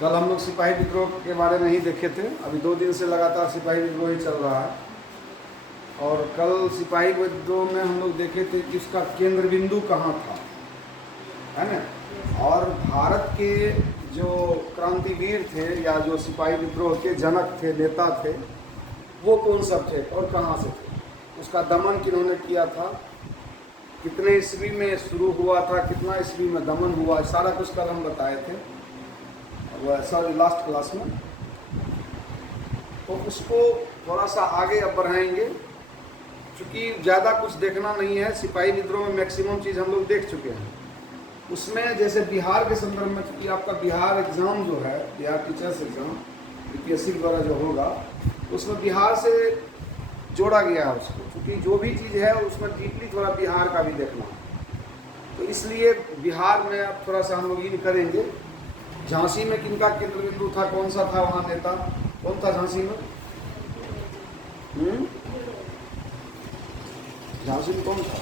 कल हम लोग सिपाही विद्रोह के बारे में ही देखे थे। अभी 2 दिन से लगातार सिपाही विद्रोह ही चल रहा है। और कल सिपाही विद्रोह में हम लोग देखे थे कि उसका केंद्र बिंदु कहाँ था, है ना। और भारत के जो क्रांतिवीर थे या जो सिपाही विद्रोह के जनक थे, नेता थे, वो कौन सब थे और कहाँ से थे, उसका दमन किन्होंने किया था, कितने ईस्वी में शुरू हुआ था, कितना ईस्वी में दमन हुआ, सारा कुछ कल हम बताए थे सॉरी लास्ट क्लास में। तो उसको थोड़ा सा आगे अब बढ़ाएंगे, क्योंकि ज़्यादा कुछ देखना नहीं है। सिपाही विद्रोह में मैक्सिमम चीज़ हम लोग देख चुके हैं। उसमें जैसे बिहार के संदर्भ में, क्योंकि आपका बिहार एग्ज़ाम जो है, बिहार टीचर्स एग्ज़ाम यूपीएससी द्वारा जो होगा, उसमें बिहार से जोड़ा गया है उसको, क्योंकि जो भी चीज़ है उसमें डीपली थोड़ा बिहार का भी देखना है। तो इसलिए बिहार में अब थोड़ा सा हम लोग इन करेंगे। झांसी में किनका केंद्र बिंदु था, कौन सा था वहाँ नेता, कौन था झांसी में? झांसी में कौन था?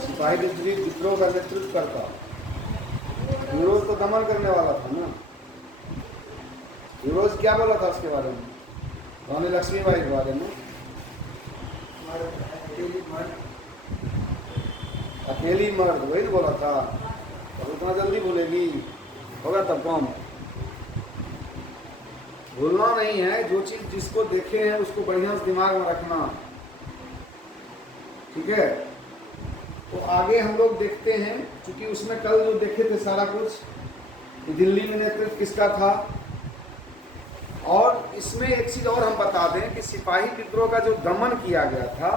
सिपाही विद्रोह का नेतृत्व करता, फिरोज तो दमन करने वाला था ना। फिरोज क्या बोला था उसके बारे में, रानी लक्ष्मीबाई के बारे में? अकेली मर्द, वही तो बोला था। और उतना जल्दी भूलेगी, होगा तब कम। भूलना नहीं है, जो चीज जिसको देखे हैं उसको बढ़िया से दिमाग में रखना, ठीक है। तो आगे हम लोग देखते हैं, क्योंकि उसमें कल जो देखे थे सारा कुछ, दिल्ली में नेतृत्व किसका था। और इसमें एक चीज और हम बता दें कि सिपाही विद्रोह का जो दमन किया गया था,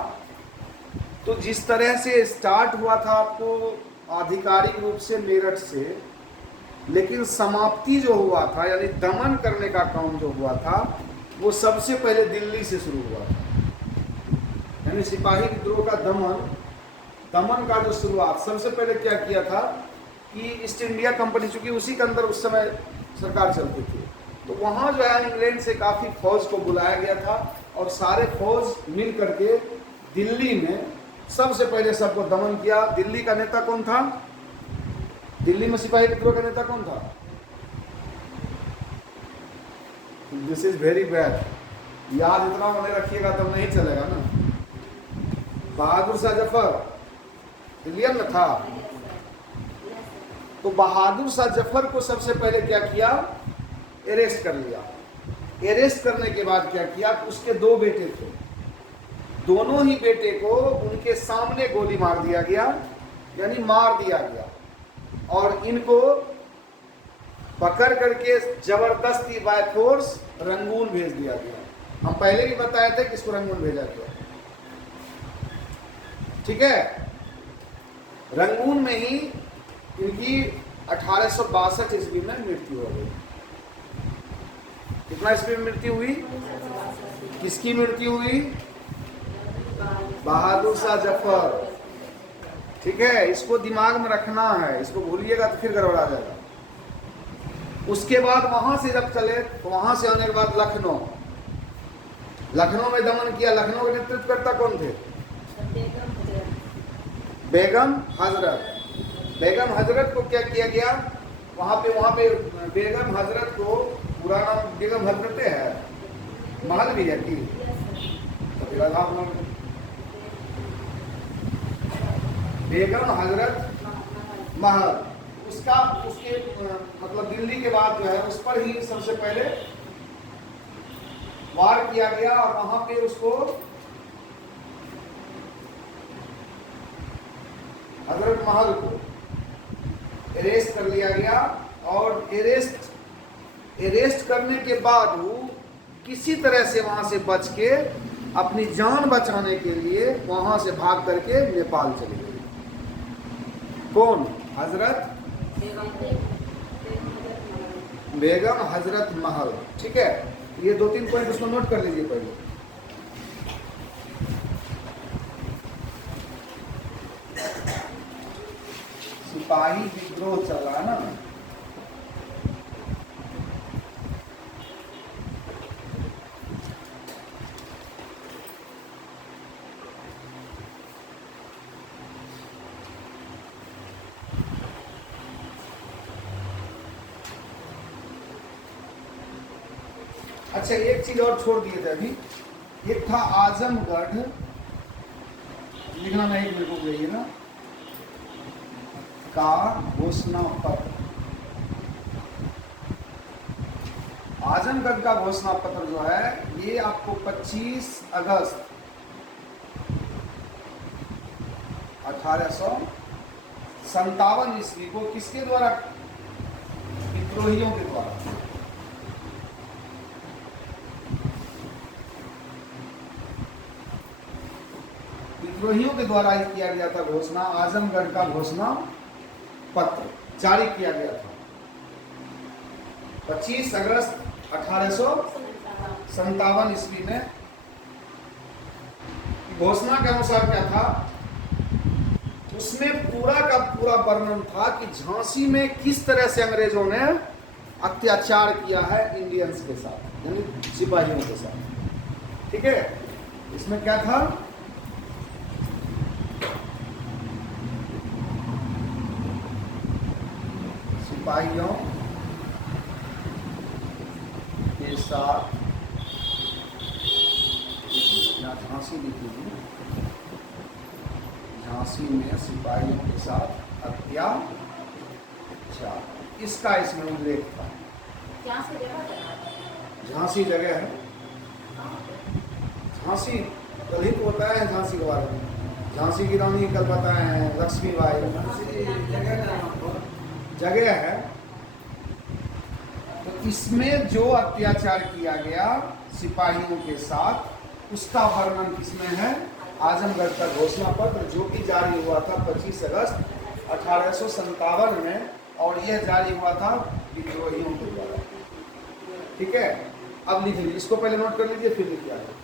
तो जिस तरह से स्टार्ट हुआ था आपको आधिकारिक रूप से मेरठ से, लेकिन समाप्ति जो हुआ था यानी दमन करने का काम जो हुआ था, वो सबसे पहले दिल्ली से शुरू हुआ था। यानी सिपाही विद्रोह का दमन का जो शुरुआत सबसे पहले क्या किया था कि ईस्ट इंडिया कंपनी, चूंकि उसी के अंदर उस समय सरकार चलती थी, तो वहाँ जो है इंग्लैंड से काफ़ी फौज को बुलाया गया था और सारे फौज मिल करके दिल्ली में सबसे पहले सबको दमन किया। दिल्ली का नेता कौन था? दिल्ली में सिपाही विद्रोह का नेता कौन था? दिस इज वेरी बैड, याद इतना बने रखिएगा तब नहीं चलेगा ना। बहादुर शाह जफर दिल्ली में था। तो बहादुर शाह जफर को सबसे पहले क्या किया? अरेस्ट कर लिया। अरेस्ट करने के बाद क्या किया? उसके 2 बेटे थे, दोनों ही बेटे को उनके सामने गोली मार दिया गया, यानी मार दिया गया। और इनको पकड़ करके जबरदस्ती बाय फोर्स रंगून भेज दिया गया। हम पहले भी बताए थे कि इसको रंगून भेजा गया, ठीक है। रंगून में ही इनकी 1862 ईस्वी में मृत्यु हो गई। कितना ईस्वी में मृत्यु हुई? किसकी मृत्यु हुई? बहादुर शाह जफर, ठीक है। इसको दिमाग में रखना है, इसको भूलिएगा तो फिर गड़बड़ा जाएगा। उसके बाद वहां से जब चले, तो वहां से आने के बाद लखनऊ में दमन किया। लखनऊ के नेतृत्वकर्ता कौन थे? बेगम हजरत। बेगम हजरत को क्या किया गया? वहां पे बेगम हजरत को, पूरा नाम बेगम हजरत है, महल भी है कि बेगम हजरत महल, उसके मतलब दिल्ली के बाद जो है उस पर ही सबसे पहले वार किया गया और वहां पे उसको हजरत महल को अरेस्ट कर लिया गया। और अरेस्ट करने के बाद वो किसी तरह से वहां से बच के अपनी जान बचाने के लिए वहां से भाग करके नेपाल चले गए। कौन? हजरत बेगम हजरत महल, ठीक है। ये 2-3 पॉइंट उसको नोट कर लीजिए पहले। सिपाही विद्रोह चल रहा है ना, अच्छा एक चीज और छोड़ दिए थे अभी, एक था आजमगढ़, लिखना नहीं मेरे को जाइएगा, का घोषणा पत्र। आजमगढ़ का घोषणा पत्र जो है ये आपको 25 अगस्त 1857 ईस्वी को किसके द्वारा, विद्रोहियों के द्वारा, विद्रोहियों के द्वारा ही किया गया था घोषणा। आजमगढ़ का घोषणा पत्र जारी किया गया था 25 अगस्त 1857 ईस्वी में। घोषणा के अनुसार क्या था, उसमें पूरा का पूरा वर्णन था कि झांसी में किस तरह से अंग्रेजों ने अत्याचार किया है इंडियंस के साथ, यानी सिपाहियों के साथ। ठीक है, इसमें क्या था, सिपाहियों के साथ, झांसी लिखी थी, झांसी में सिपाहियों के साथ अत्याचार, इसका इसमें उल्लेख था। झांसी जगह है, झांसी कल ही तो बताया है झांसी के बारे में, झांसी की रानी कल बताए हैं, लक्ष्मीबाई जगह है। तो इसमें जो अत्याचार किया गया सिपाहियों के साथ, उसका वर्णन किसमें है, आजमगढ़ का घोषणा पत्र, जो कि जारी हुआ था 25 अगस्त 1857 में, और यह जारी हुआ था विद्रोहियों के द्वारा। ठीक है, अब लिख लीजिए, इसको पहले नोट कर लीजिए फिर लिखिए आगे।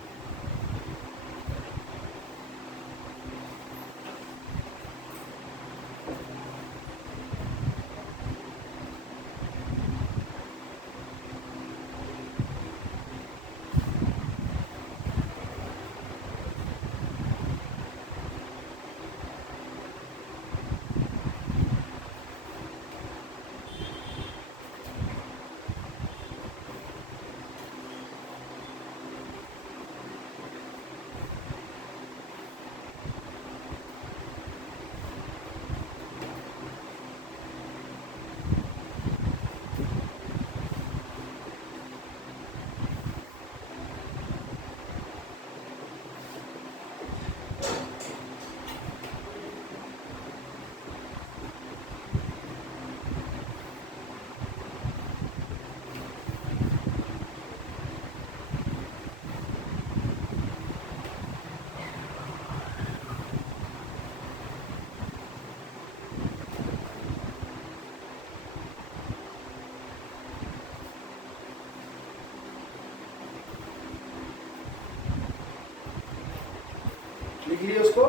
लिख लीजिए उसको।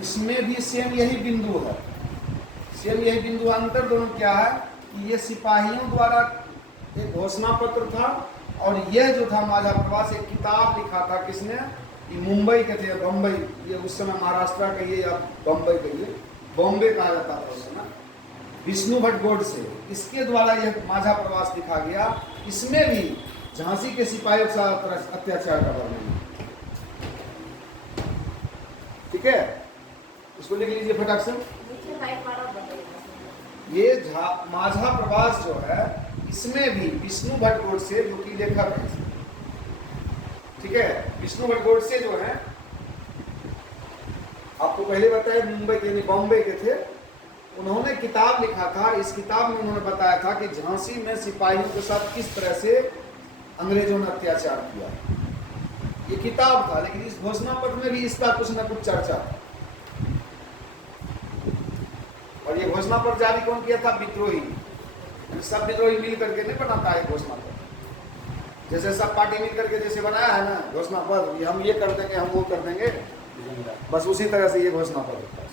इसमें भी सेम यही बिंदु है, सेम यही बिंदु। अंतर दोनों क्या है कि ये सिपाहियों द्वारा एक घोषणा पत्र था, और यह जो था माझा प्रवास, एक किताब लिखा था किसने, ये मुंबई के थे, बम्बई, ये उस समय महाराष्ट्र कहिए या बम्बई कहिए, बॉम्बे कहा जाता था उस समय, विष्णु भट्ट गोडसे, इसके द्वारा यह माझा प्रवास लिखा गया। इसमें भी झांसी के सिपाहियों के साथ अत्याचार का वर्णन है। ठीक है, इसको लिख लीजिए फटाक से। ये माझा प्रवास जो है, इसमें भी विष्णु भट्ट गोडसे जो कि लेखक है, ठीक है, विष्णु भट्ट गोडसे जो है, आपको पहले बताया मुंबई यानी बॉम्बे के थे, उन्होंने किताब लिखा था। इस किताब में उन्होंने बताया था कि झांसी में सिपाहियों के साथ किस तरह से अंग्रेजों ने अत्याचार किया। ये किताब था, लेकिन इस घोषणा पत्र में भी इसका कुछ न कुछ चर्चा था। और ये घोषणा पत्र जारी कौन किया था, विद्रोही। सब विद्रोही मिल करके नहीं बनाता है घोषणा पत्र, जैसे सब पार्टी मिल करके जैसे बनाया है ना घोषणा पत्र, ये हम ये कर देंगे, हम वो कर देंगे, बस उसी तरह से ये घोषणा पत्र था।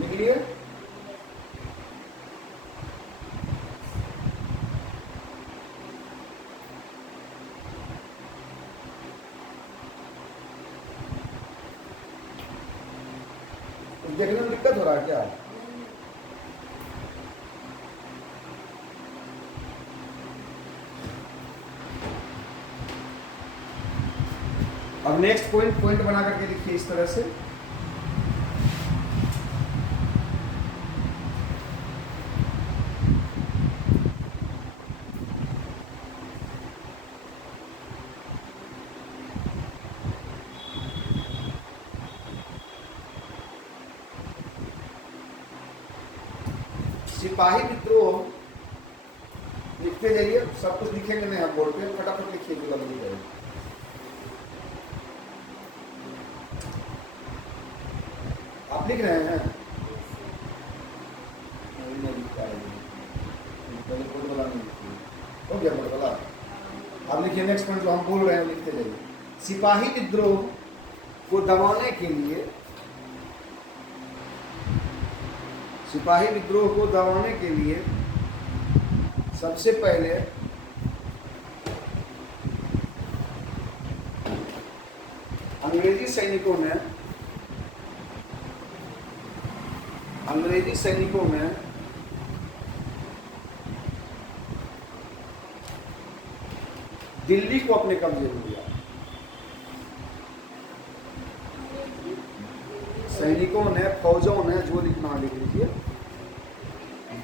लिख लिए? देखने में दिक्कत हो रहा है क्या? अब नेक्स्ट पॉइंट बना करके लिखिए इस तरह से। सिपाही विद्रोह लिखते जाइए, सब कुछ लिखेंगे नहीं हम बोर्ड पे, फटाफट लिखिए जो लग जाए। आप लिख रहे हैं? नहीं लिख पा रहे, हो गया बोला। अब लिखिए नेक्स्ट पॉइंट जो हम बोल रहे हैं लिखते जाइए। सिपाही विद्रोह को दबाने के लिए, सिपाही विद्रोह को दबाने के लिए सबसे पहले अंग्रेजी सैनिकों ने दिल्ली को अपने कब्जे में लिया। सैनिकों ने, फौजों ने, जो लिखना लिख लीजिए,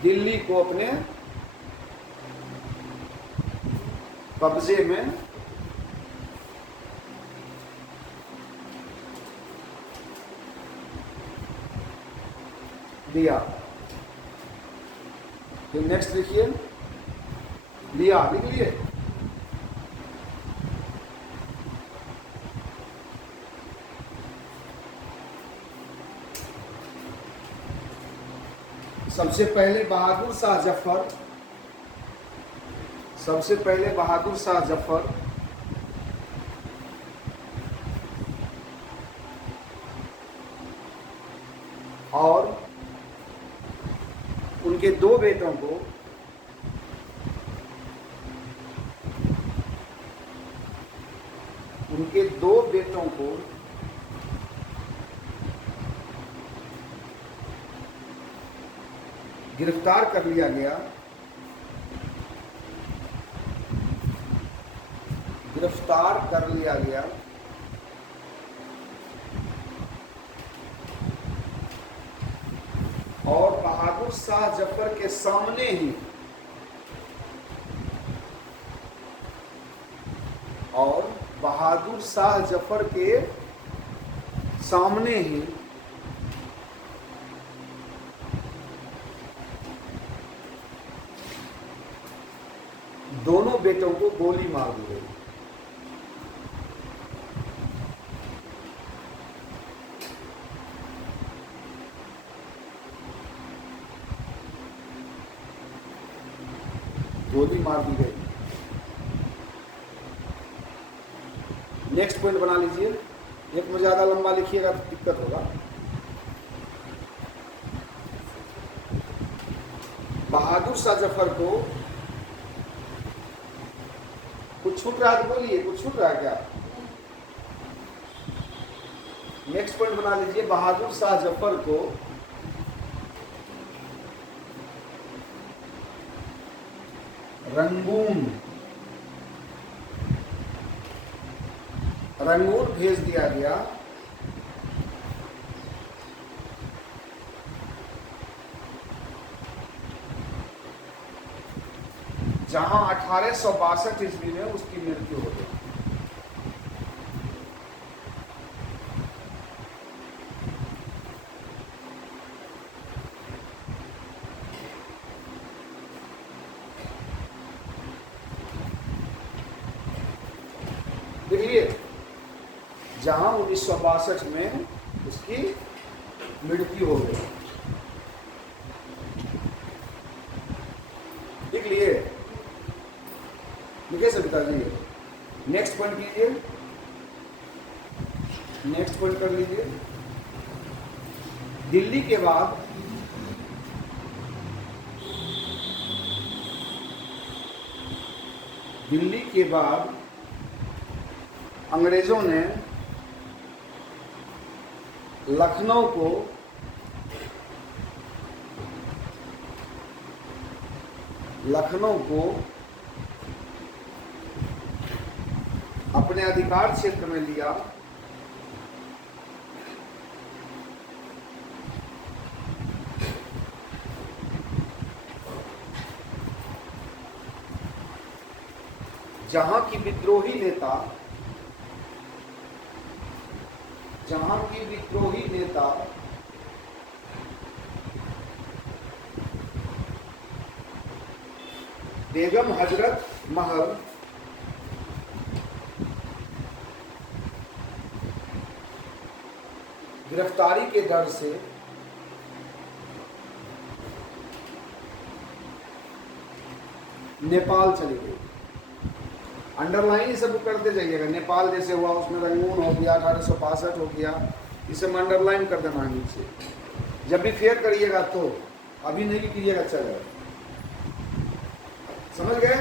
दिल्ली को अपने कब्जे में दिया। फिर नेक्स्ट लिखिए, लिया लिख लिए। सबसे पहले बहादुर शाह जफर और उनके दो बेटों को गिरफ्तार कर लिया गया। और बहादुर शाह जफर के सामने ही दोनों बेटों को गोली मार दी गई। नेक्स्ट पॉइंट बना लीजिए। एक में ज्यादा लंबा लिखिएगा तो दिक्कत होगा। बहादुर शाह जफर को, कुछ छूट रहा है तो बोलिए, कुछ छूट रहा है क्या? नेक्स्ट पॉइंट बना लीजिए। बहादुर शाह जफर को रंगून भेज दिया गया, जहां 1862 ईस्वी में उसकी मृत्यु हो गई। लिख लिए, जहां 1962 में उसकी मृत्यु हो गई। लिख लिए, लिखे सविता जी। नेक्स्ट पॉइंट कीजिए, नेक्स्ट पॉइंट कर लीजिए। दिल्ली के बाद अंग्रेजों ने लखनऊ को अपने अधिकार क्षेत्र में लिया। जहां की विद्रोही नेता बेगम हजरत महल गिरफ्तारी के डर से नेपाल चली गई। अंडरलाइन सब करते जाइएगा। नेपाल जैसे हुआ उसमें रंगून हो गया, 1865 हो गया, इसे अंडरलाइन कर देना नीचे। जब भी फेयर करिएगा तो, अभी नहीं कीजिएगा चलेगा। समझ गए?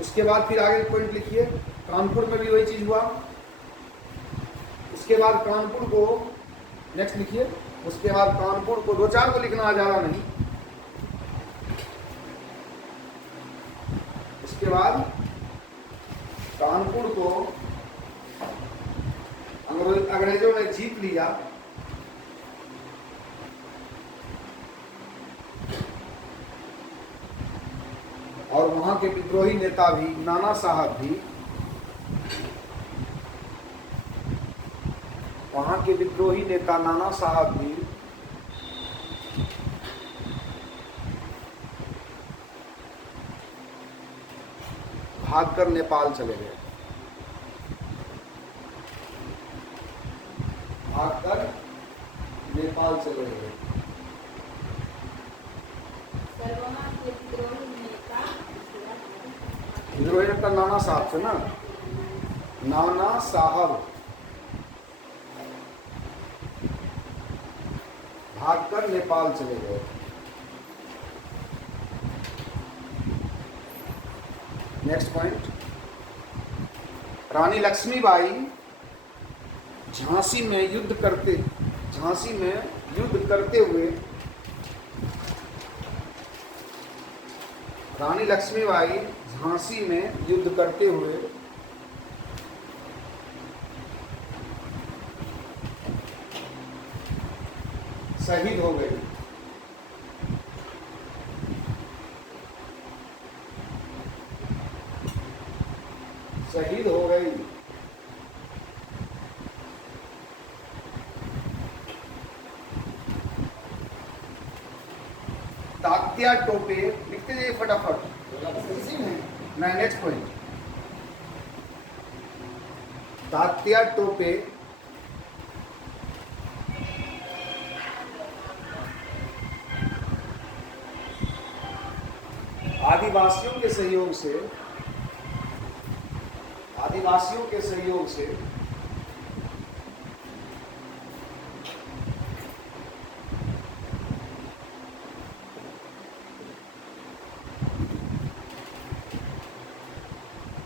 उसके बाद फिर आगे पॉइंट लिखिए। कानपुर में भी वही चीज हुआ। उसके बाद कानपुर को नेक्स्ट लिखिए। उसके बाद कानपुर को 2-4 को लिखना, ज़्यादा नहीं। उसके बाद कानपुर को अंग्रेजों ने जीत लिया। और वहां के विद्रोही नेता भी, नाना साहब भी, वहां के विद्रोही नेता नाना साहब भी भागकर नेपाल चले गए। विद्रोही नेता नाना साहब थे ना, नाना साहब भागकर नेपाल चले गए। नेक्स्ट पॉइंट, रानी लक्ष्मीबाई झांसी में युद्ध करते हुए रानी लक्ष्मीबाई झांसी में युद्ध करते हुए शहीद हो गई। शहीद हो गई। तात्या टोपे लिखते जाइए फटाफट। नहीं, नेक्स्ट पॉइंट, तात्या टोपे आदिवासियों के सहयोग से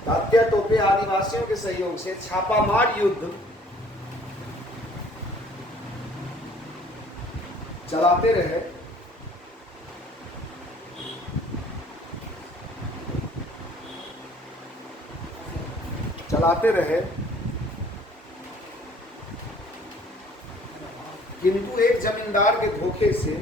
तात्या टोपे आदिवासियों के सहयोग से छापामार युद्ध चलाते रहे, किंतु एक जमींदार के धोखे से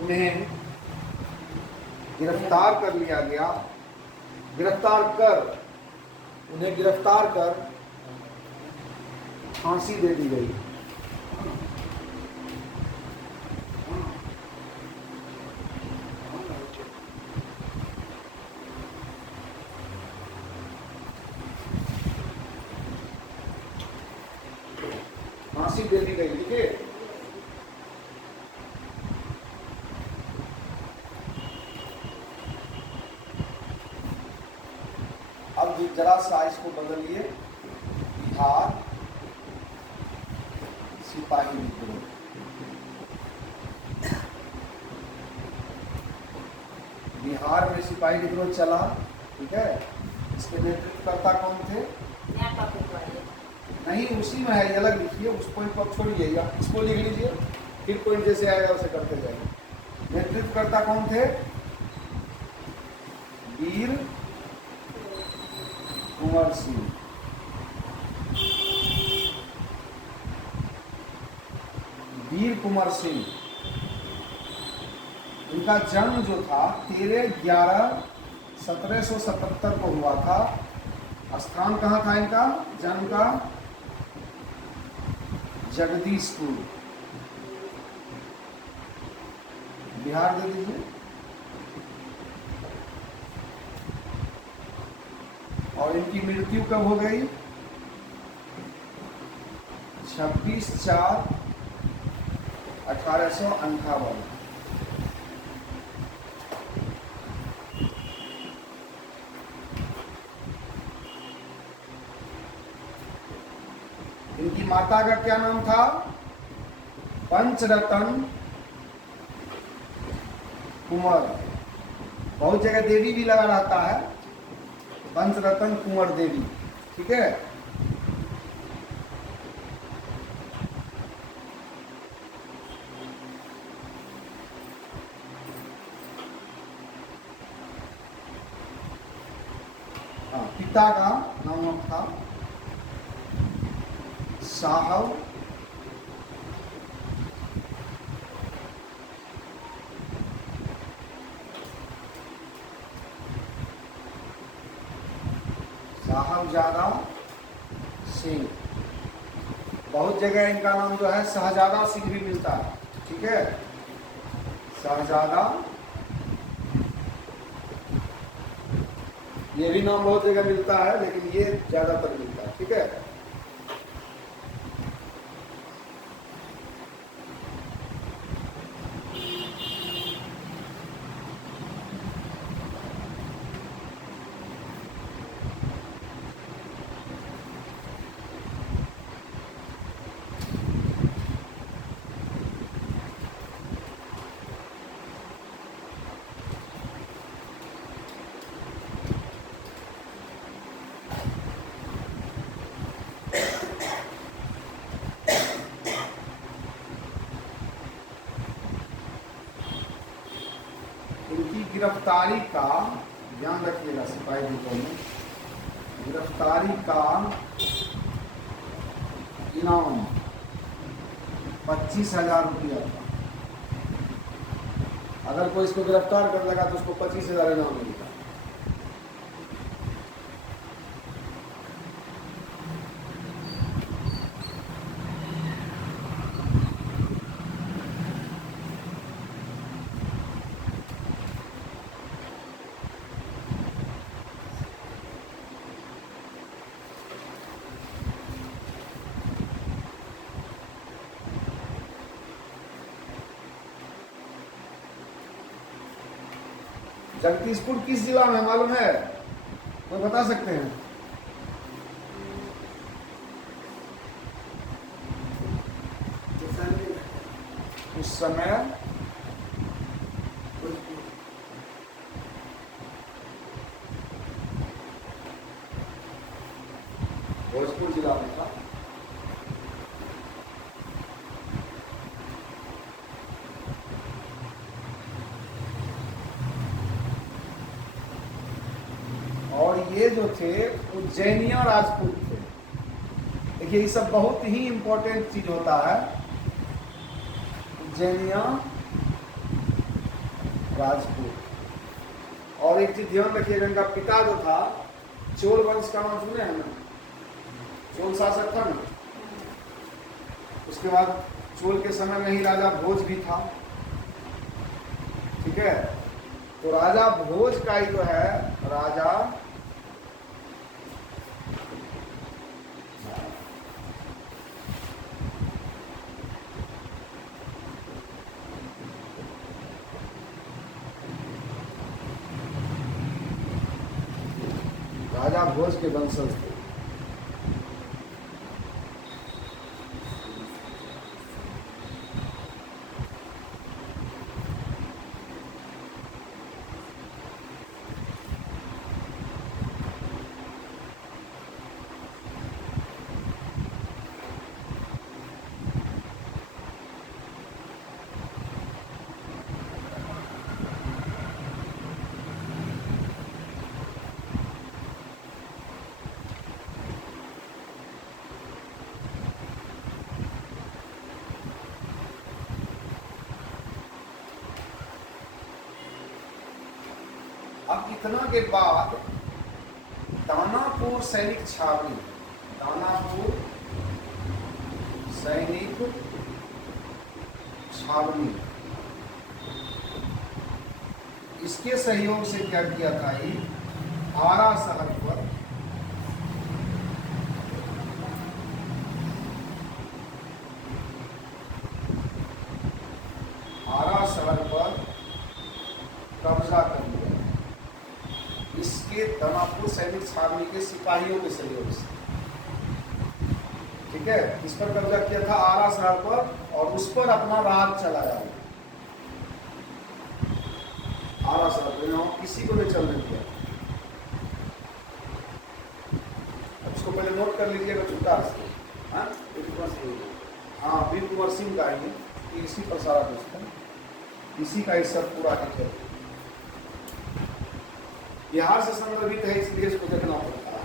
उन्हें गिरफ्तार कर लिया गया गिरफ्तार कर, उन्हें गिरफ्तार कर फांसी दे दी गई। फांसी दे दी गई, ठीक है। अब जरा सा इसको बदलिए, बिहार सिपाही विद्रोह। बिहार में सिपाही विद्रोह चला, ठीक है। इसके नेतृत्वकर्ता कौन थे? नहीं, उसी में है, ये अलग लिखिए, उस पॉइंट को छोड़िएगा, इसको लिख लीजिए, फिर पॉइंट जैसे आएगा उसे करते जाएंगे। नेतृत्वकर्ता कौन थे? वीर कुंवर सिंह। वीर कुंवर सिंह, इनका जन्म जो था 13/11/1777 को हुआ था। स्थान कहाँ था इनका जन्म का? जगदीशपुर, बिहार दे दीजिए। और इनकी मृत्यु कब हो गई? 26/4/1858। इनकी माता का क्या नाम था? पंचरतन कुंवर। बहुत जगह देवी भी लगा रहता है, पंचरतन कुंवर देवी, ठीक है। हाँ, पिता का नाम था साहब साहबजादा सिंह। बहुत जगह इनका नाम जो है शहजादा सिंह भी मिलता है, ठीक है। शहजादा, ये भी नाम बहुत जगह मिलता है, लेकिन ये ज्यादातर मिलता है, ठीक है। गिरफ्तारी का ध्यान रखिएगा, सिपाही विद्रोह में गिरफ्तारी का इनाम 25,000 रुपया था। अगर कोई इसको गिरफ्तार कर लगा तो उसको 25,000 इनाम मिलेगा। जगदीशपुर किस जिला में मालूम है? कोई बता सकते हैं? उस समय भोजपुर जिला में था। और ये जो थे उज्जैनिया राजपूत थे। देखिए, ये सब बहुत ही इंपॉर्टेंट चीज होता है। उज्जैनिया राजपूत, और और एक चीज ध्यान रखिएगा, इनका पिता जो था चोल वंश का नाम सुने हैं ना, चोल शासक था ना। उसके बाद चोल के समय में ही राजा भोज भी था, ठीक है। तो राजा भोज का ही जो है राजा भोज के वंशज थे। अब इतना के बाद दानापुर सैनिक छावनी, दानापुर सैनिक छावनी, इसके सहयोग से क्या किया था, ये आरा शहर पर कब्जा कर लिया। इसके दानापुर सैनिक छावनी के सिपाहियों के सहयोग से, ठीक है, इस पर कब्जा किया था आरा शहर पर, और उस पर अपना राज चलाया। आरा शहर पर किसी को नहीं चलने दिया। इसको पहले नोट कर लीजिएगा छुट्टा से। हाँ, वीर कुंवर सिंह का ही, इसी पर सारा दोस्तों, इसी का हिस्सा पूरा है। बिहार से संदर्भित है, इसलिए इसको देखना पड़ता है।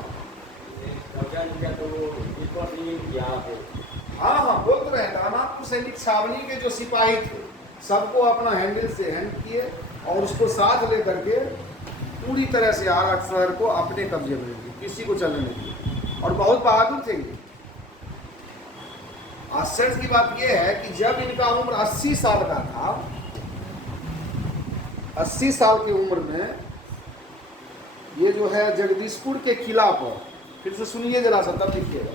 हाँ हाँ, बोल रहे हैं दानापुर सैनिक छावनी के जो सिपाही थे सबको अपना हैंडल से हैंड किए और उसको साथ लेकर के पूरी तरह से आरा शहर को अपने कब्जे में लिए, किसी को चलने नहीं दिए, और बहुत बहादुर थे ये। आश्चर्य की बात यह है कि जब इनका उम्र 80 साल का था, 80 साल की उम्र में ये जो है जगदीशपुर के किला पर, फिर से सुनिए जरा सा तब लिखिएगा,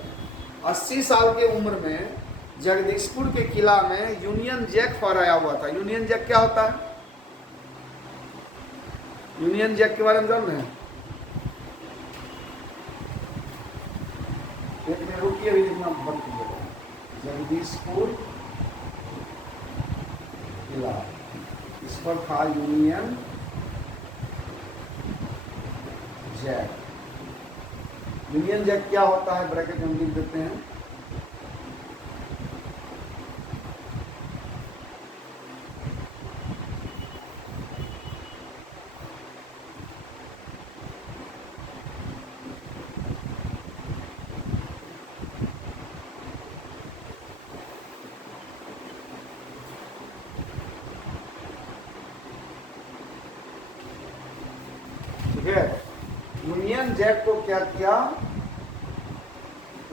80 साल के उम्र में जगदीशपुर के किला में यूनियन जैक फहराया हुआ था। यूनियन जैक क्या होता है? यूनियन जैक के बारे में जान रहे हैं? एक मिनट रुकिए, भी लिखना बंद कीजिएगा। जगदीशपुर किला, इस पर था यूनियन जैक। यूनियन जैक क्या होता है ब्रैकेट में लिख देते हैं। ठीक है, यूनियन जैक को क्या किया,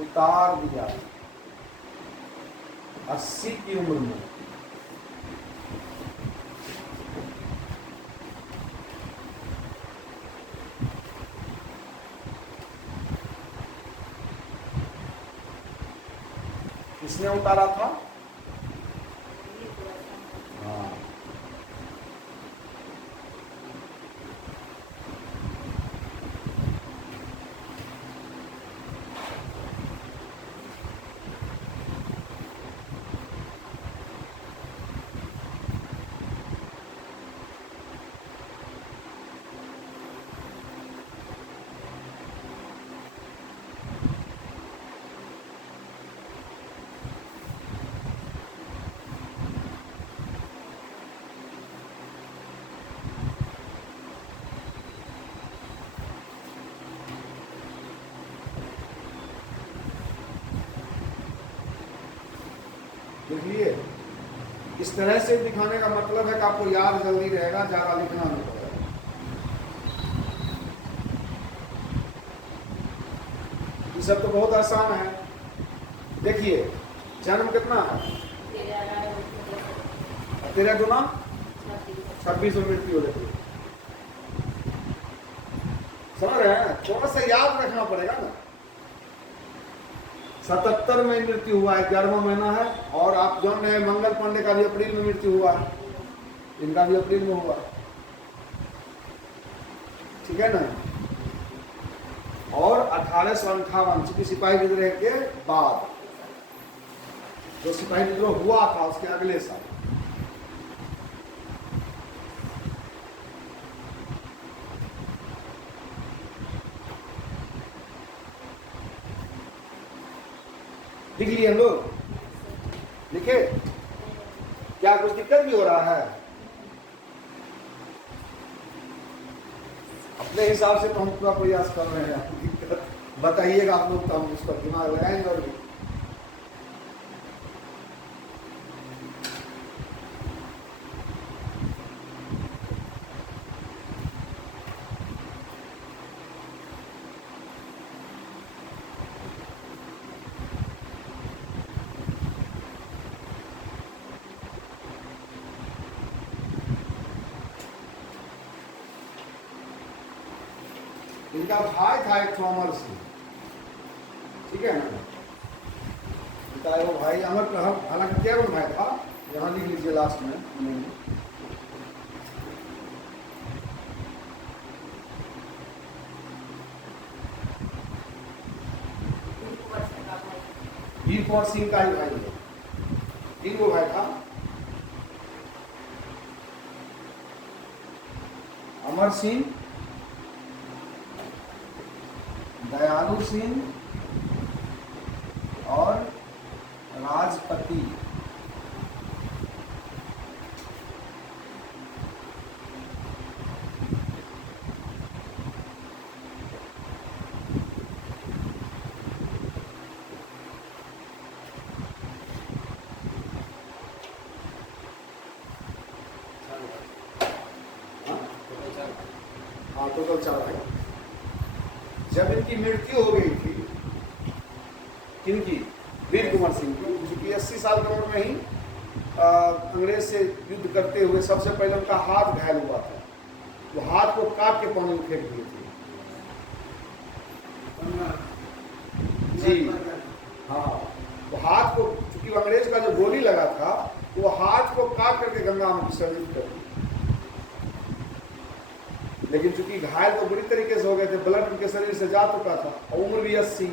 उतार दिया 80 की उम्र में। किसने उतारा था? हाँ, देखिए, इस तरह से दिखाने का मतलब है कि आपको याद जल्दी रहेगा, ज़्यादा लिखना नहीं पड़ेगा। सब तो बहुत आसान है। देखिए जन्म कितना है, 13 गुना 26 में मृत्यु हो जाती है। समझ रहे हैं, थोड़ा सा याद रखना पड़ेगा ना। 77 में मृत्यु हुआ है, 11वां महीना है। और आप जान रहे हैं मंगल पांडे का भी अप्रैल में मृत्यु हुआ है, इनका भी अप्रैल में हुआ, ठीक है ना। और 1858 चूंकि सिपाही विद्रोह के बाद, जो सिपाही विद्रोह हुआ था उसके अगले साल। लिख लिए हम लोग, लिखे? क्या कुछ दिक्कत भी हो रहा है? अपने हिसाब से तो हम पूरा प्रयास कर रहे हैं, दिक्कत बताइएगा आप लोग तो हम उस पर दिमाग लगाएंगे। और भी इनका भाई था एक अमर सिंह, ठीक है ना। इनका वो भाई अमर, हालांकि 13 भाई था, यहाँ लिख लीजिए लास्ट में। वीर कुंवर सिंह का ही भाई है, 3 गो भाई था। अमर सिंह, दयालु सिंह और राजपति। हाँ टोटल 4 भाई। जब इनकी मृत्यु हो गई थी, किनकी? वीर कुंवर सिंह की, जो कि 80 साल की उम्र में ही अंग्रेज से युद्ध करते हुए सबसे पहले उनका हाथ घायल हुआ था। वो हाथ को काट के पानी में फेंक दिए थे। जी हाँ, वो हाथ को, चूंकि अंग्रेज का जो गोली लगा था वो हाथ को काट करके गंगा में विसर्जित कर दिया। लेकिन चूंकि घायल तो बुरी तरीके से हो गए थे, ब्लड उनके शरीर से जा चुका था और उम्र भी 80,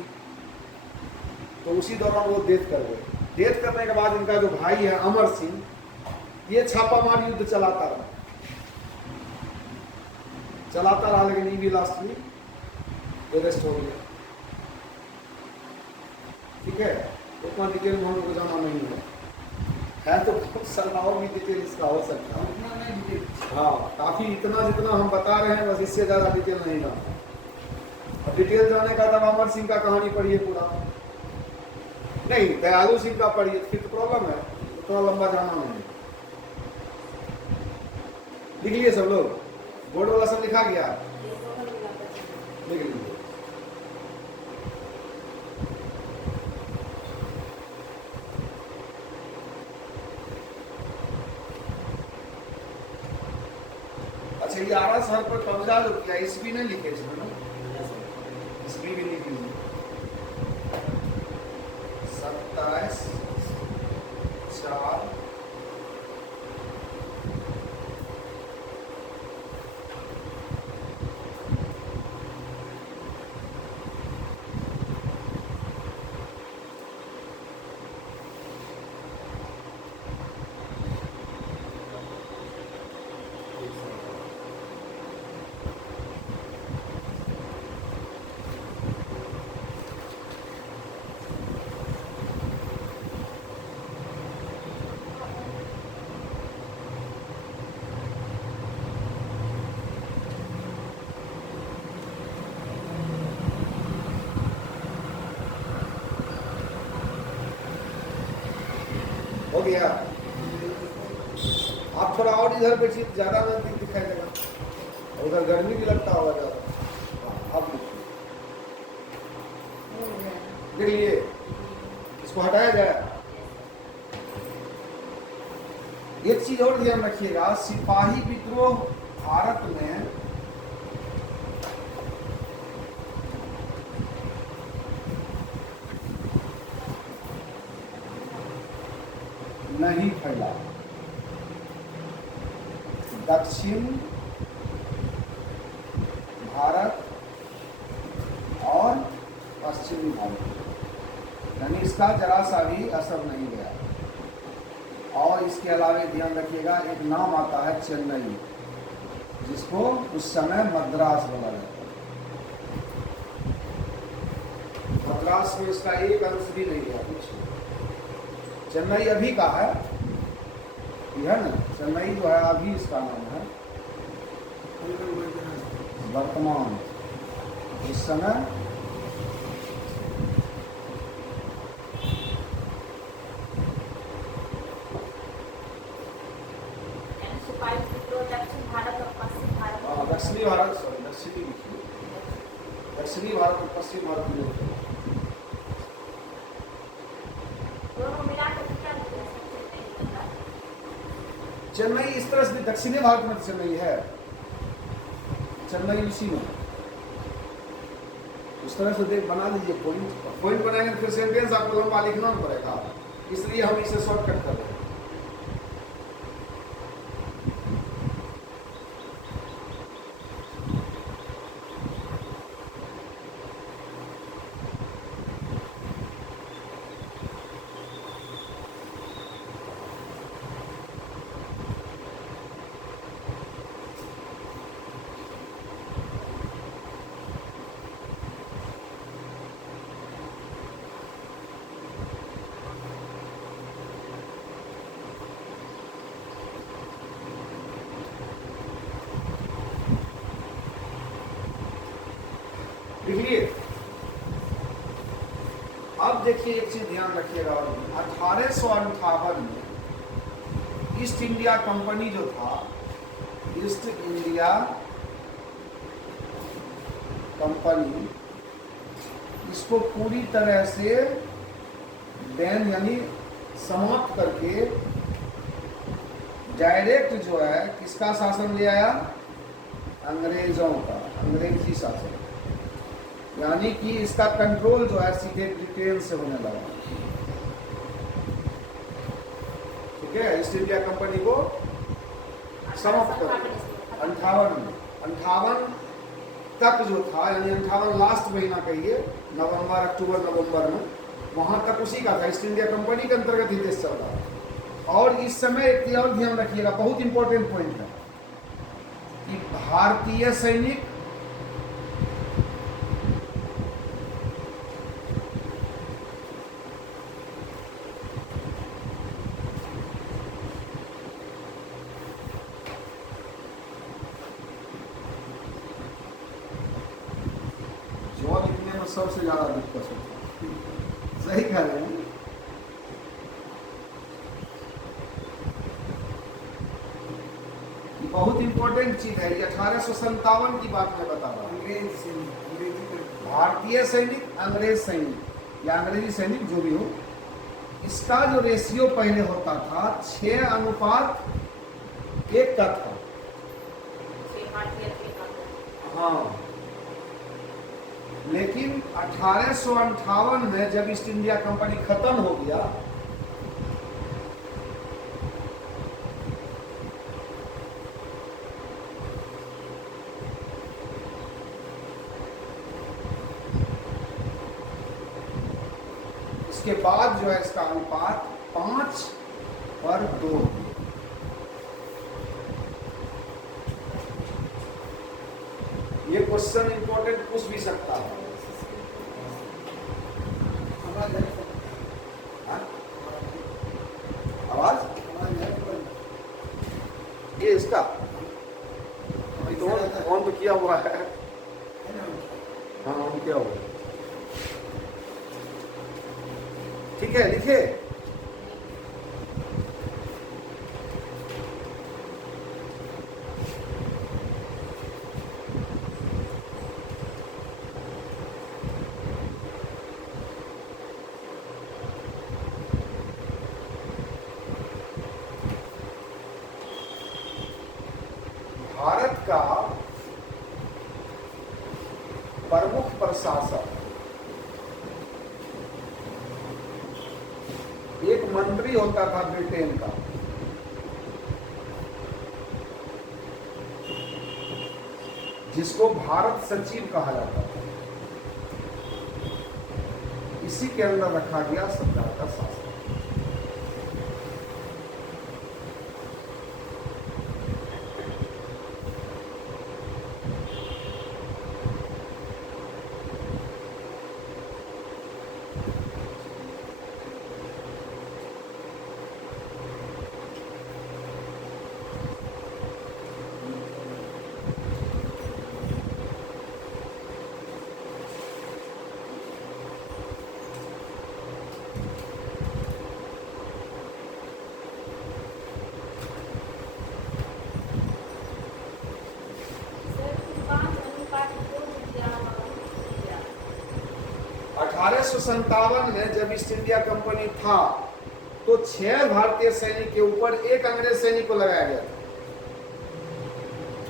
तो उसी दौरान वो डेथ कर गए। डेथ करने के बाद इनका जो भाई है अमर सिंह, ये छापामार युद्ध चलाता रहा, लेकिन ये भी लास्ट में अरेस्ट हो गया। ठीक है, उतना डिटेल में हम लोग को जाना नहीं है तो बहुत सारा और भी डिटेल इसका हो सकता है। हाँ, काफ़ी इतना जितना हम बता रहे हैं बस, इससे ज़्यादा डिटेल नहीं जाना। अब डिटेल जाने का तब अमर सिंह का कहानी पढ़िए पूरा, नहीं दयालु सिंह का पढ़िए, फिर तो प्रॉब्लम है, उतना लंबा जाना नहीं। लिख लिए सब लोग? बोर्ड वाला सब लिखा गया? लिख लीजिए। अच्छा, ये आरा शहर पर कब्जा जो किया, ईस्वी नहीं लिखे इसमें ना? ईस्वी भी लिख लीजिए। 27/4 हो गया। आप थोड़ा और इधर बैठिए, ज़्यादा नजदीक दिखाई देगा, उधर गर्मी भी लगता होगा ज़्यादा। आप के लिए इसको हटाया जाए। एक चीज और ध्यान रखिएगा, सिपाही विद्रोह भारत में नहीं फैला। दक्षिण भारत और पश्चिमी भारत, यानी इसका जरा सा भी असर नहीं गया। और इसके अलावा ध्यान रखिएगा, एक नाम आता है चेन्नई, जिसको उस समय मद्रास बोला जाता है। मद्रास में इसका एक अंश भी नहीं गया कुछ। चेन्नई अभी का है, यह ना चेन्नई जो है अभी इसका नाम है, वर्तमान इस समय दक्षिणी भारत, सॉरी दक्षिणी लिखिए, दक्षिणी भारत और पश्चिम भारत में चेन्नई इस तरह से दक्षिणी भारत में चेन्नई है, चेन्नई उसी में उस तरह से देख बना लीजिए। पॉइंट बनाएंगे फिर सेंटेंस आपको लंबा लिखना पड़ेगा, इसलिए हम इसे शॉर्टकट कर रहे हैं। देखिए अब देखिए एक चीज ध्यान रखिएगा, 1858 में ईस्ट इंडिया कंपनी जो था, ईस्ट इंडिया कंपनी, इसको पूरी तरह से बैन यानी समाप्त करके डायरेक्ट जो है किसका शासन ले आया, अंग्रेजों का, अंग्रेजी शासन, यानी कि इसका कंट्रोल जो है सीधे ब्रिटेन से होने लगा। ठीक है, ईस्ट इंडिया कंपनी को समाप्त कर 58 तक जो था, यानी 58 लास्ट महीना कहिए, नवंबर अक्टूबर नवंबर में, वहां तक उसी का था, ईस्ट इंडिया कंपनी के अंतर्गत ही देश चल रहा था। और इस समय एक और ध्यान रखिएगा, बहुत इंपॉर्टेंट पॉइंट है कि भारतीय सैनिक सबसे ज्यादा दिक्कत होती है, सही कह रहे हैं। बहुत इंपॉर्टेंट चीज है ये, 1857 की बात मैं बता रहा हूँ। भारतीय सैनिक, अंग्रेज सैनिक या अंग्रेजी सैनिक जो भी हो, इसका जो रेशियो पहले होता था 6:1 का था। हाँ, लेकिन 1858 में जब ईस्ट इंडिया कंपनी खत्म हो गया, इसके बाद जो है इसका अनुपात 5:2। ये क्वेश्चन इंपॉर्टेंट पूछ भी सकता है। आवाज ये इसका ऑन तो किया हुआ है। हाँ ऑन किया हुआ है, ठीक है, लिखे। प्रमुख प्रशासक एक मंत्री होता था ब्रिटेन का, जिसको भारत सचिव कहा जाता था। इसी के अंदर रखा गया सरकार का शासन। सत्तावन में जब ईस्ट इंडिया कंपनी था तो 6 भारतीय सैनिक के ऊपर एक अंग्रेज सैनिक को लगाया गया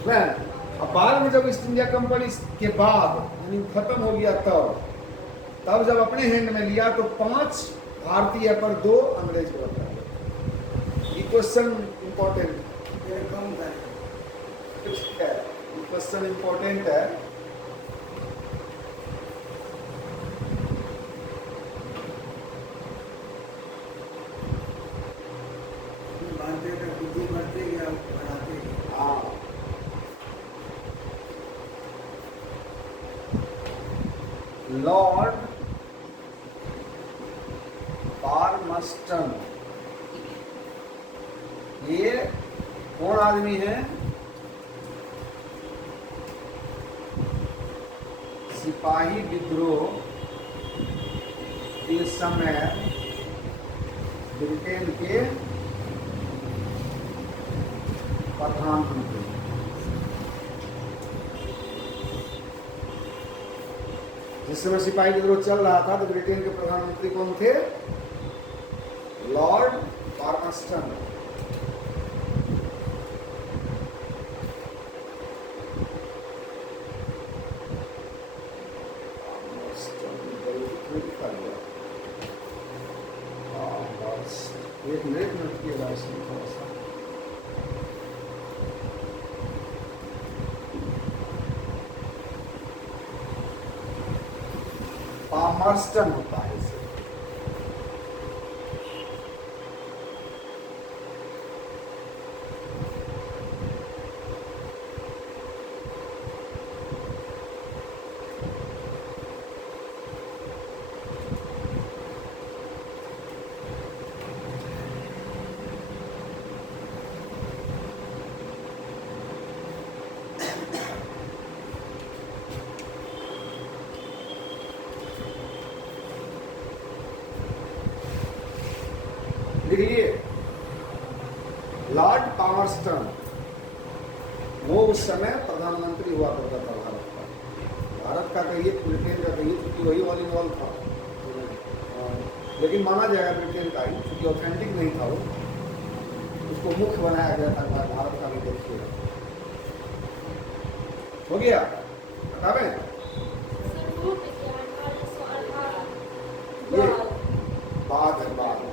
था। अब बाद में जब ईस्ट इंडिया कंपनी के बाद यानी खत्म हो गया तब जब अपने हैंड में लिया तो 5 भारतीय पर 2 अंग्रेज को रखा गया। ये क्वेश्चन इंपॉर्टेंट है, क्वेश्चन इंपॉर्टेंट है। लॉर्ड पार्मस्टन, ये कौन आदमी है? सिपाही विद्रोह के समय ब्रिटेन के प्रधानमंत्री। जिस समय सिपाही विद्रोह चल रहा था तो ब्रिटेन के प्रधानमंत्री कौन थे? लॉर्ड पार्मस्टन। एक मिनट किएगा इसमें थोड़ा सा। पामर्स्टन होता है इसे। देखिए, लॉर्ड पामर्स्टन वो उस समय प्रधानमंत्री हुआ करता था भारत का कहिए, ब्रिटेन का कहिए, क्योंकि वही ऑल इन ऑल था। लेकिन माना जाएगा ब्रिटेन का ही, क्योंकि ऑथेंटिक नहीं था वो, उसको मुख्य बनाया गया था भारत का भी। देखिए हो गया, बतावे ये बाद है, बाद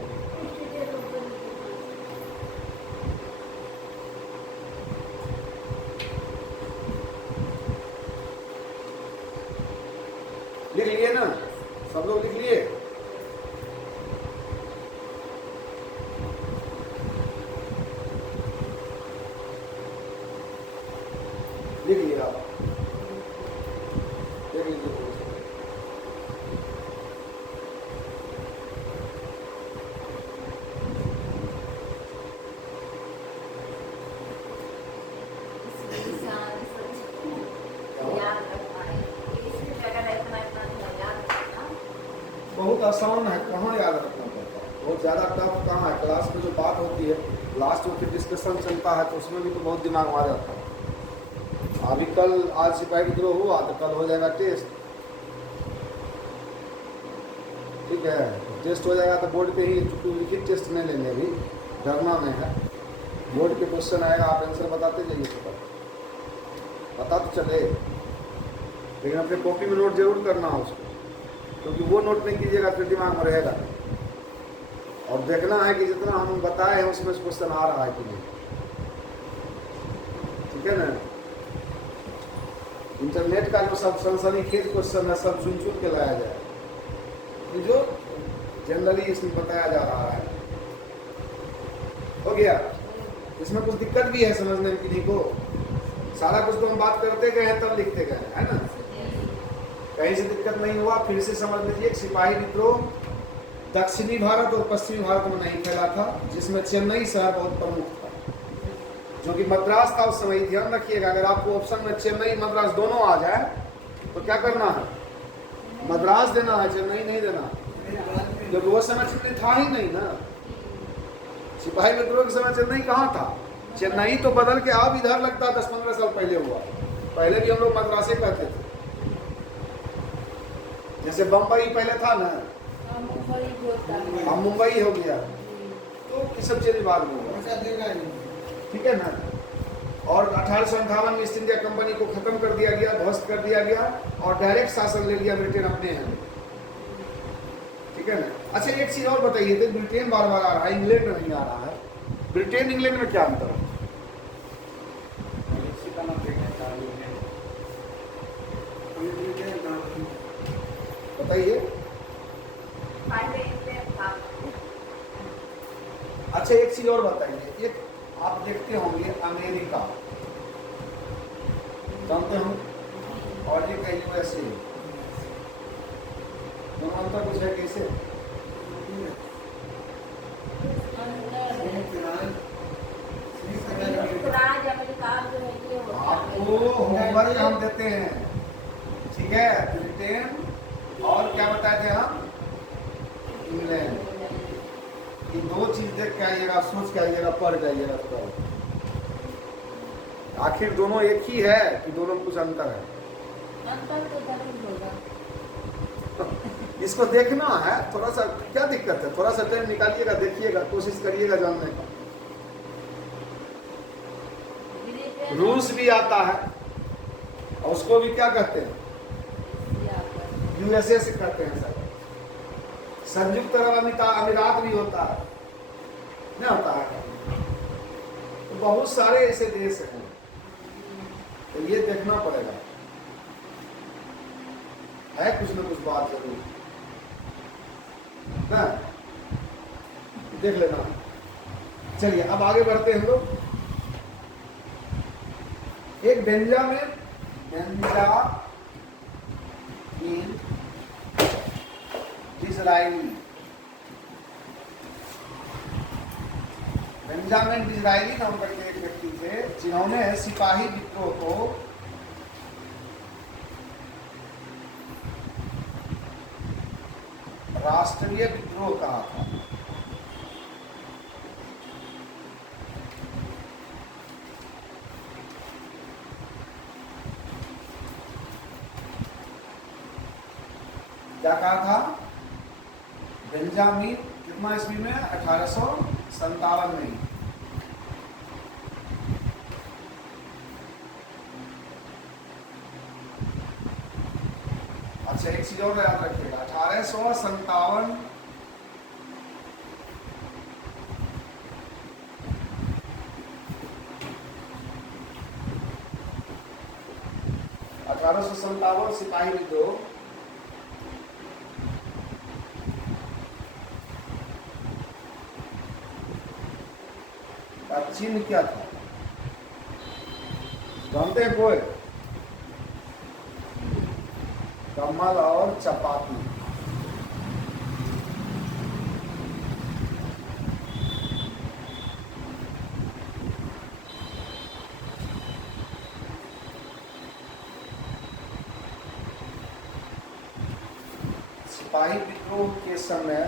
लिख लिए ना, सब लोग लिख लिए? लिख लिया? देख लीजिए। बहुत आसान है, कहाँ याद रखना पड़ता है, बहुत ज़्यादा टफ कहाँ है। क्लास में जो बात होती है, लास्ट में फिर डिस्कशन चलता है तो उसमें भी तो बहुत दिमाग आ जाता है। अभी कल आज सिपाही विद्रोह हुआ तो कल हो जाएगा टेस्ट, ठीक है? टेस्ट हो जाएगा तो बोर्ड पे ही, चूँकि लिखित टेस्ट नहीं लेंगे, अभी डरना नहीं है। बोर्ड पे क्वेश्चन आएगा, आप आंसर बताते जाइए, तो पता तो चले। लेकिन अपने कॉपी में नोट जरूर करना है उसको, क्योंकि वो नोट नहीं कीजिएगा फिर दिमाग में रहेगा नहीं। और देखना है कि जितना हम बताए हैं उसमें से क्वेश्चन आ रहा है कि नहीं। ठीक है ना। इंटरनेट का जो सब सनसनीखेज क्वेश्चन है सब चुन चुन के लाया जाए, जो जनरली इसमें बताया जा रहा है। हो गया। इसमें कुछ दिक्कत भी है समझने में किन्हीं को? सारा कुछ तो हम बात करते गए हैं तब लिखते गए, है ना। कहीं से दिक्कत नहीं हुआ, फिर से समझ लीजिए। सिपाही विद्रोह दक्षिणी भारत और पश्चिमी भारत में नहीं फैला था, जिसमें चेन्नई शहर बहुत प्रमुख था, जो कि मद्रास था उस समय। ध्यान रखिएगा, अगर आपको ऑप्शन में चेन्नई मद्रास दोनों आ जाए तो क्या करना है? मद्रास देना है, चेन्नई नहीं देना, क्योंकि वो समय चेन्नई था ही नहीं ना। सिपाही विद्रोह के समय चेन्नई कहाँ था? चेन्नई तो बदल के अब इधर लगता 10-15 साल पहले हुआ। पहले भी हम लोग मद्रासे कहते थे, जैसे बम्बई पहले था ना, हम मुंबई हो गया, तो ये सब चीज बाद में हुआ। ठीक है ना। और 1858 में ईस्ट इंडिया कंपनी को खत्म कर दिया गया, ध्वस्त कर दिया गया और डायरेक्ट शासन ले लिया ब्रिटेन अपने यहाँ। ठीक है ना। अच्छा एक चीज और बताइए, तो ब्रिटेन बार बार आ रहा है, इंग्लैंड नहीं आ रहा है। ब्रिटेन इंग्लैंड में क्या अंतर है? बताइए। अच्छा एक चीज और बताइए, एक आप देखते होंगे अमेरिका, जानते हो, और एक यूएसए, दोनों अंतर कुछ है कैसे? आपको होमवर्क हम देते हैं, ठीक है। ब्रिटेन और क्या बताए थे हम? इंग्लैंड। ये दो चीज देख के आइएगा, सोच के आइएगा, पढ़ जाइएगा तो। आखिर दोनों एक ही है कि दोनों में कुछ अंतर है? अंतर तो जरूर होगा। इसको देखना है, थोड़ा सा क्या दिक्कत है, थोड़ा सा टाइम निकालिएगा, देखिएगा, कोशिश करिएगा जानने का। रूस भी आता है और उसको भी क्या कहते हैं? यूएसए से कहते हैं सर। संयुक्त अरब अमीरात भी होता है, नहीं होता है? तो बहुत सारे ऐसे देश हैं, तो ये देखना पड़ेगा, है कुछ ना कुछ बात जरूर ना, देख लेना। चलिए अब आगे बढ़ते हैं हम लोग। एक बेंजामिन डिज़रायली, बेंजामिन डिज़रायली नाम करके एक व्यक्ति थे, जिन्होंने सिपाही विद्रोह को राष्ट्रीय विद्रोह कहा था। क्या कहा था? बेंजामिन कितना ईस्वी में? 1857 में। अच्छा एक चीज और याद रखिएगा, 1857 1857 सिपाही विद्रोह का चिन्ह क्या था, जानते हैं कोई? कमल और चपाती। सिपाही विद्रोह के समय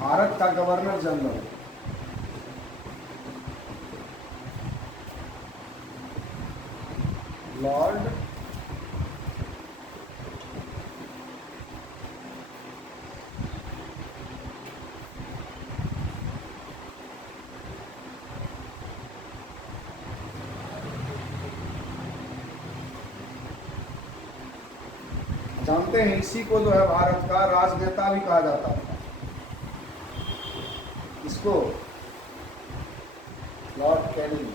भारत का गवर्नर जनरल लॉर्ड जानते हैं इसी को जो है भारत का राजनेता भी कहा जाता था। इसको Lord Canning.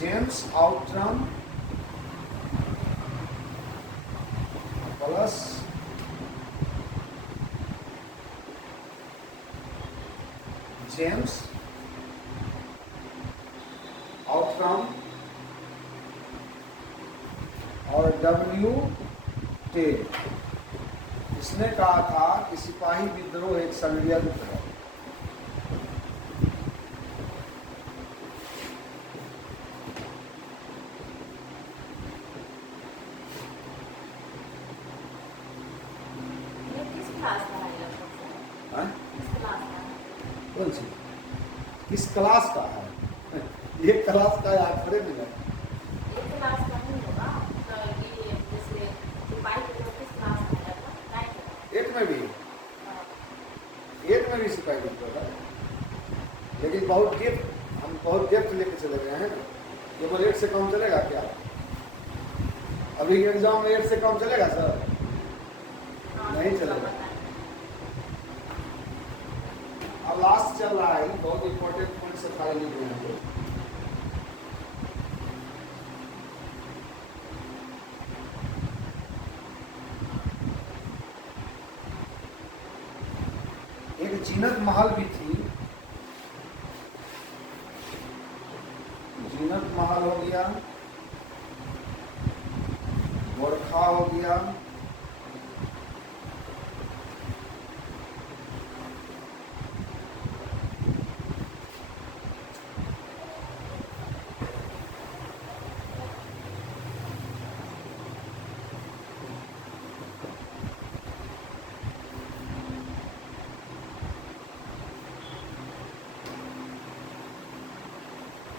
James Outram plus James Outram और डब्ल्यू टेल। इसने कहा था कि सिपाही विद्रोह एक षड्यंत्र है। ये किस क्लास का है लगभग सर? हाँ? किस क्लास का है? कौन सी? किस क्लास का है? ये क्लास का है आखिरी में है। एक क्लास का नहीं होगा तो ये जैसे सिपाही के लोग किस क्लास का है लगभग? नाइन्थ का। एक में भी हाँ। एक में भी सिपाही विद्रोह है, लेकिन बहुत डेप्थ, हम बहुत डेप्थ लेके चले गए हैं ना। केवल 8 से कम चलेगा क्या? अभी एग्जाम में 8 से कम चलेगा सर? हाँ, नहीं तो चलेगा। पता है। अब लास्ट चल रहा है, बहुत इंपॉर्टेंट पॉइंट से खाली नहीं हुए हैं। एक जीनत महल भी थी। जीनत महल हो गया, गोरखा हो गया,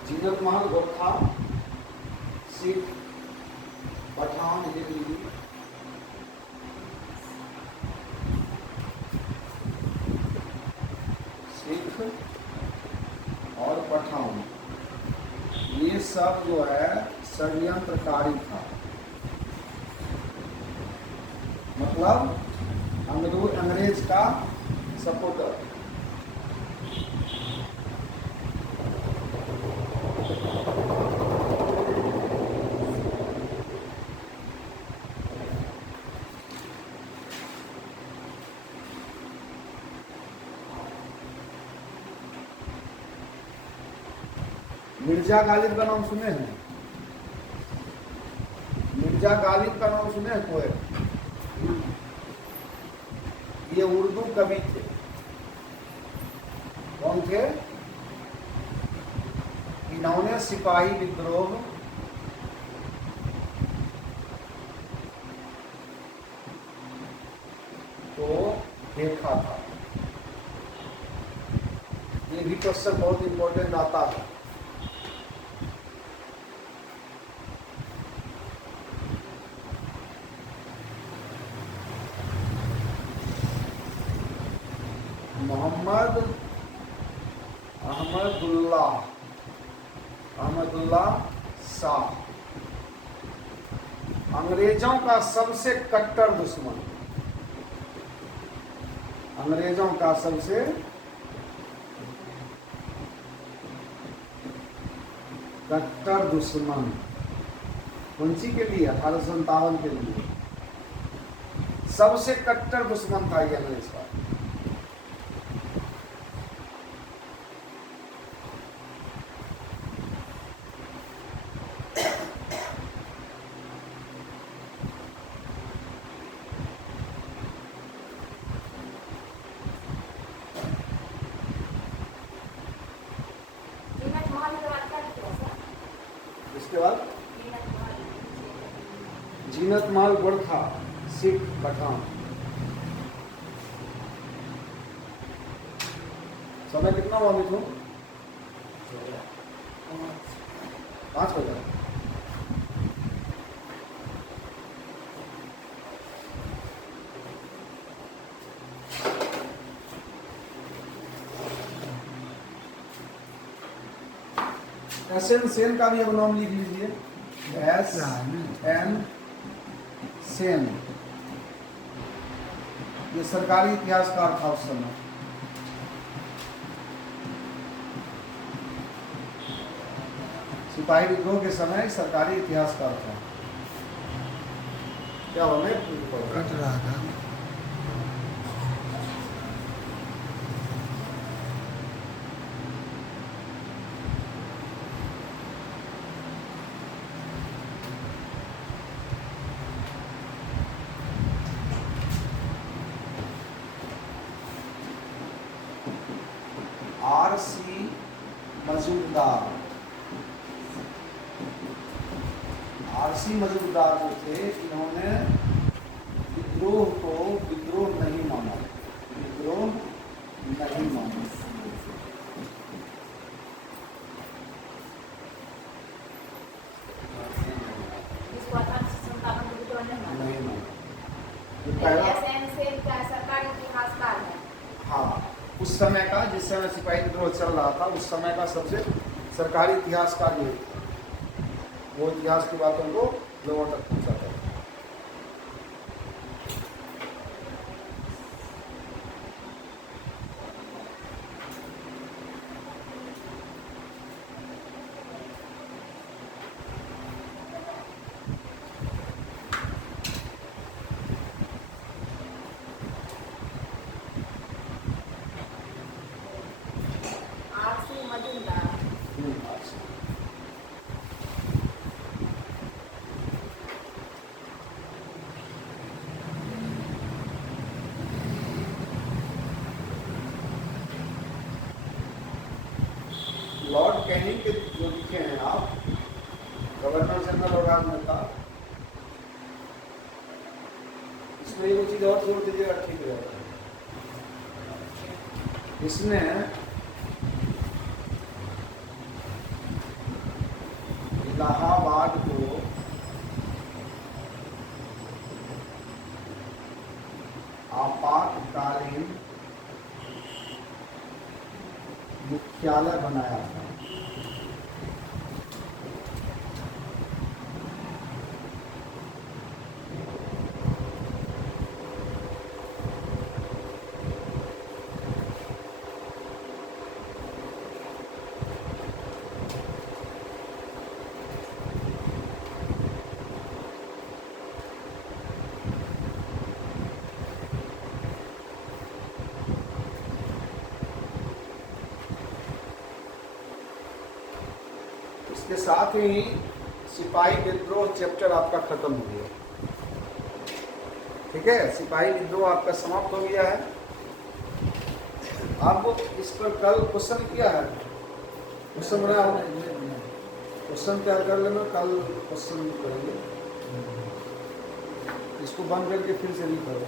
जीनत महल, गोरखा, सिख, पठान, हिंदी, सिख और पठान, ये सब जो है षड्यंत्रकारी था। मतलब अंग्रेज का सपोर्टर। मिर्जा गालिब का नाम सुने हैं? मिर्जा गालिब का नाम सुने हैं कोई? ये उर्दू कवि थे। कौन थे? इन्होंने सिपाही विद्रोह को देखा था। ये भी क्वेश्चन बहुत इंपॉर्टेंट आता है। मोहम्मद अहमदुल्लाह शाह अंग्रेजों का सबसे कट्टर दुश्मन। अंग्रेजों का सबसे कट्टर दुश्मन। कौन सी के लिए? 1857 के लिए सबसे कट्टर दुश्मन था ये अंग्रेज का। जीनत महल के बाद क्या किया सर? इसके बाद जीनत महल। जीनत महल, गोरखा, सिख, पठान। समय कितना हुआ मिथुन? 5 बजे। एसएन सेन का भी अब नाम लिख लीजिए, एस एन सेन। ये सरकारी इतिहासकार था उस समय। सिपाही विद्रोह के समय सरकारी इतिहासकार था। क्या हुआ, मैं कट रहा था। आर.सी. मजूमदार। आर.सी. मजूमदार जो थे, इन्होंने विद्रोह को विद्रोह नहीं माना, विद्रोह नहीं माना। इसको 1857 में विद्रोह नहीं माना। नहीं माना। ये नहीं, पहला, एसएन सेन का सरकारी इतिहासकार है। हाँ, उस समय का, जिस समय सिपाही विद्रोह चल रहा था, उस समय का सबसे सरकारी इतिहासकार ये थे। वो इतिहास की बातों को लोगों तक पहुंचाता था। आर.सी. मजूमदार। लॉर्ड कैनिंग के जो लिखे हैं आप, गवर्नर जनरल और राजनेता, इसमें वो चीज और जोड़ दीजिएगा, ठीक रहेगा। इसने इलाहाबाद को आपातकालीन मुख्यालय बनाया था। इसके साथ ही सिपाही विद्रोह चैप्टर आपका खत्म हो गया। ठीक है, सिपाही विद्रोह आपका समाप्त हो गया है। अब इस पर कल क्वेश्चन किया है, क्वेश्चन बनाया हो, क्वेश्चन तैयार कर लेना, कल क्वेश्चन करेंगे। इसको बंद करके फिर से नहीं करो।